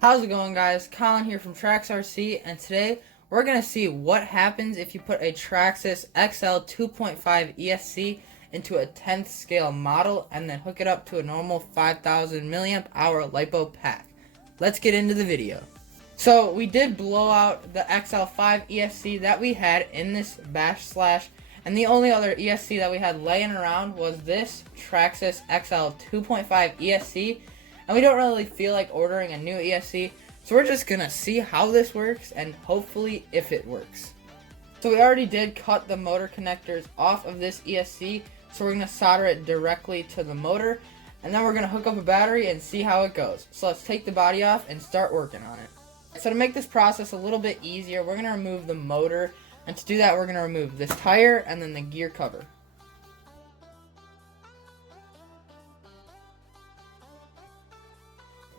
How's it going, guys? Colin here from Trax RC, and today we're going to see what happens if you put a Traxxas XL 2.5 ESC into a 10th scale model and then hook it up to a normal 5000 milliamp hour LiPo pack. Let's get into the video. So we did blow out the XL5 ESC that we had in this bash slash, and the only other ESC that we had laying around was this Traxxas XL 2.5 ESC. And we don't really feel like ordering a new ESC, so we're just gonna see how this works and hopefully if it works. So we already did cut the motor connectors off of this ESC, so we're gonna solder it directly to the motor, and then we're gonna hook up a battery and see how it goes. So let's take the body off and start working on it. So to make this process a little bit easier, we're gonna remove the motor, and to do that we're gonna remove this tire and then the gear cover.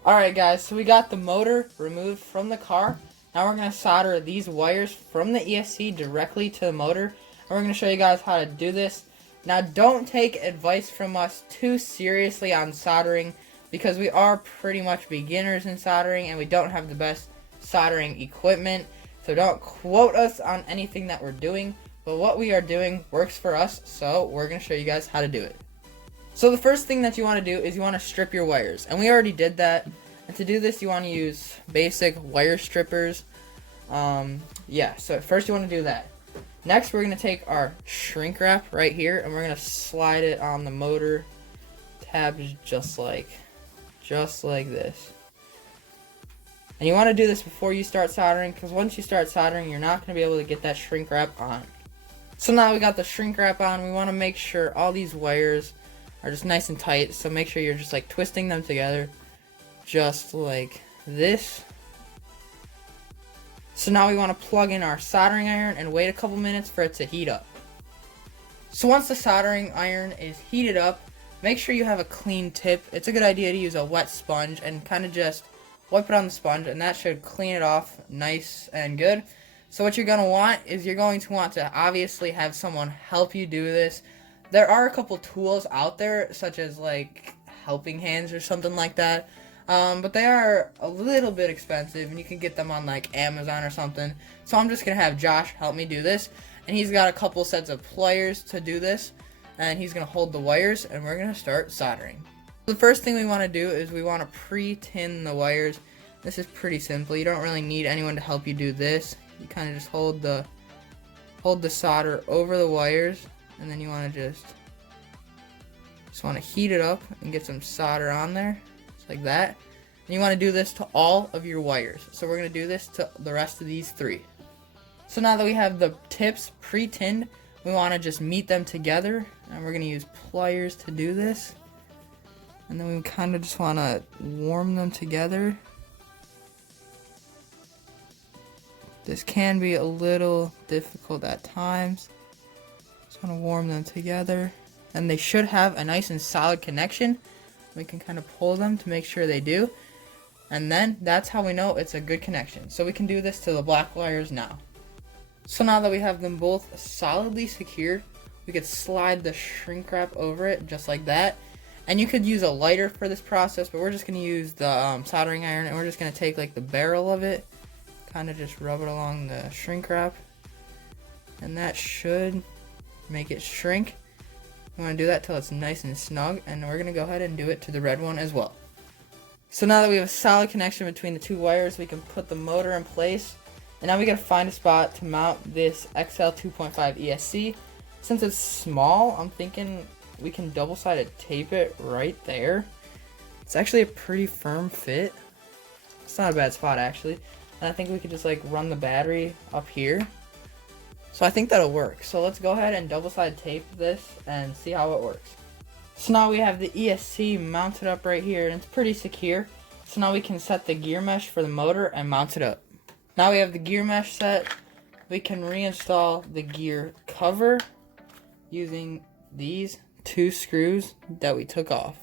Alright guys, so we got the motor removed from the car. Now we're going to solder these wires from the ESC directly to the motor. And we're going to show you guys how to do this. Now don't take advice from us too seriously on soldering, because we are pretty much beginners in soldering and we don't have the best soldering equipment. So don't quote us on anything that we're doing, but what we are doing works for us, so we're going to show you guys how to do it. So the first thing that you want to do is you want to strip your wires, and we already did that. And to do this you want to use basic wire strippers. So first you want to do that. Next we're going to take our shrink wrap right here and we're going to slide it on the motor tabs just like this. And you want to do this before you start soldering, because once you start soldering you're not going to be able to get that shrink wrap on. So now we got the shrink wrap on, we want to make sure all these wires are just nice and tight, so make sure you're just like twisting them together just like this. So now we want to plug in our soldering iron and wait a couple minutes for it to heat up. So once the soldering iron is heated up, make sure you have a clean tip. It's a good idea to use a wet sponge and kind of just wipe it on the sponge, and that should clean it off nice and good. So what you're going to want is you're going to want to obviously have someone help you do this. There are a couple tools out there, such as like helping hands or something like that, but they are a little bit expensive and you can get them on like Amazon or something. So I'm just going to have Josh help me do this, and he's got a couple sets of pliers to do this, and he's going to hold the wires and we're going to start soldering. The first thing we want to do is we want to pre-tin the wires. This is pretty simple. You don't really need anyone to help you do this. You kind of just hold the solder over the wires, and then you want to just want to heat it up and get some solder on there, just like that. And you want to do this to all of your wires. So we're going to do this to the rest of these three. So now that we have the tips pre-tinned, we want to just meet them together, and we're going to use pliers to do this. And then we kind of just want to warm them together. This can be a little difficult at times. Just want to warm them together, and they should have a nice and solid connection. We can kind of pull them to make sure they do, and then that's how we know it's a good connection. So we can do this to the black wires now. So now that we have them both solidly secured, we could slide the shrink wrap over it just like that. And you could use a lighter for this process, but we're just going to use the soldering iron, and we're just going to take like the barrel of it, kind of just rub it along the shrink wrap, and that should make it shrink. You want to do that till it's nice and snug, and we're going to go ahead and do it to the red one as well. So now that we have a solid connection between the two wires, we can put the motor in place, and now we got to find a spot to mount this XL 2.5 ESC. Since it's small, I'm thinking we can double-sided tape it right there. It's actually a pretty firm fit. It's not a bad spot actually. And I think we could just like run the battery up here. So I think that'll work. So let's go ahead and double-sided tape this and see how it works. So now we have the ESC mounted up right here, and it's pretty secure. So now we can set the gear mesh for the motor and mount it up. Now we have the gear mesh set. We can reinstall the gear cover using these two screws that we took off.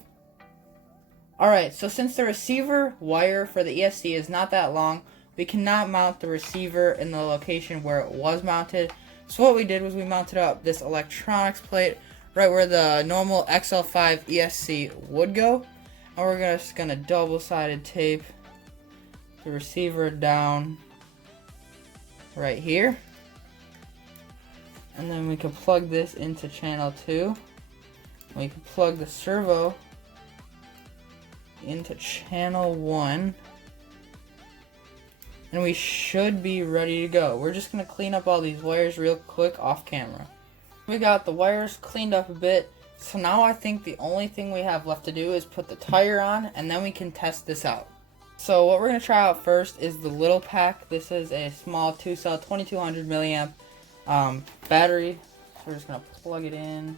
Alright, so since the receiver wire for the ESC is not that long, we cannot mount the receiver in the location where it was mounted. So what we did was we mounted up this electronics plate right where the normal XL5 ESC would go. And we're just going to double-sided tape the receiver down right here. And then we can plug this into channel 2. We can plug the servo into channel 1. And we should be ready to go. We're just going to clean up all these wires real quick off camera. We got the wires cleaned up a bit. So now I think the only thing we have left to do is put the tire on, and then we can test this out. So what we're going to try out first is the little pack. This is a small 2-cell 2200 milliamp battery. So we're just going to plug it in.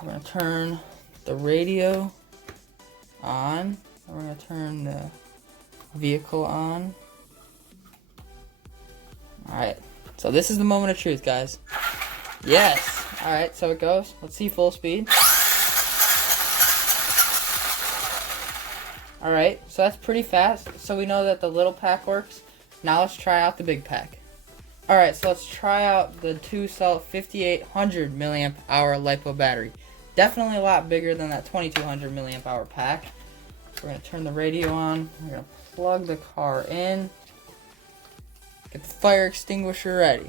We're going to turn the radio on. We're going to turn the vehicle on. Alright, so this is the moment of truth, guys. Yes! Alright, so it goes. Let's see full speed. Alright, so that's pretty fast. So we know that the little pack works. Now let's try out the big pack. Alright, so let's try out the 2-cell 5800 milliamp hour LiPo battery. Definitely a lot bigger than that 2200 milliamp hour pack. We're going to turn the radio on. We're going to plug the car in. Get the fire extinguisher ready.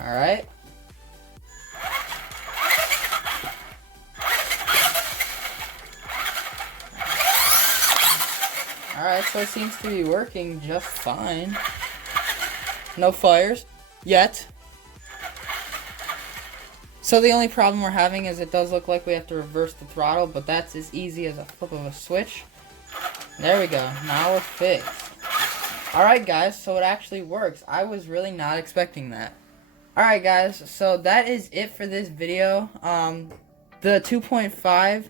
Alright. Alright, so it seems to be working just fine. No fires. Yet. So the only problem we're having is it does look like we have to reverse the throttle, but that's as easy as a flip of a switch. There we go. Now we're fixed. Alright guys, so it actually works. I was really not expecting that. Alright guys, so that is it for this video. The 2.5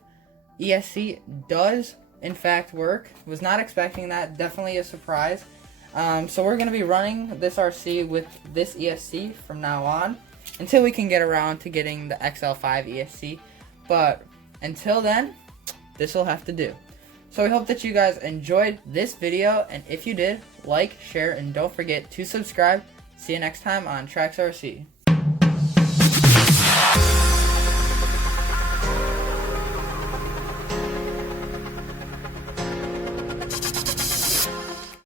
ESC does in fact work. Was not expecting that. Definitely a surprise. So we're going to be running this RC with this ESC from now on until we can get around to getting the XL5 ESC. But until then, this will have to do. So we hope that you guys enjoyed this video, and if you did, like, share, and don't forget to subscribe. See you next time on Trax RC.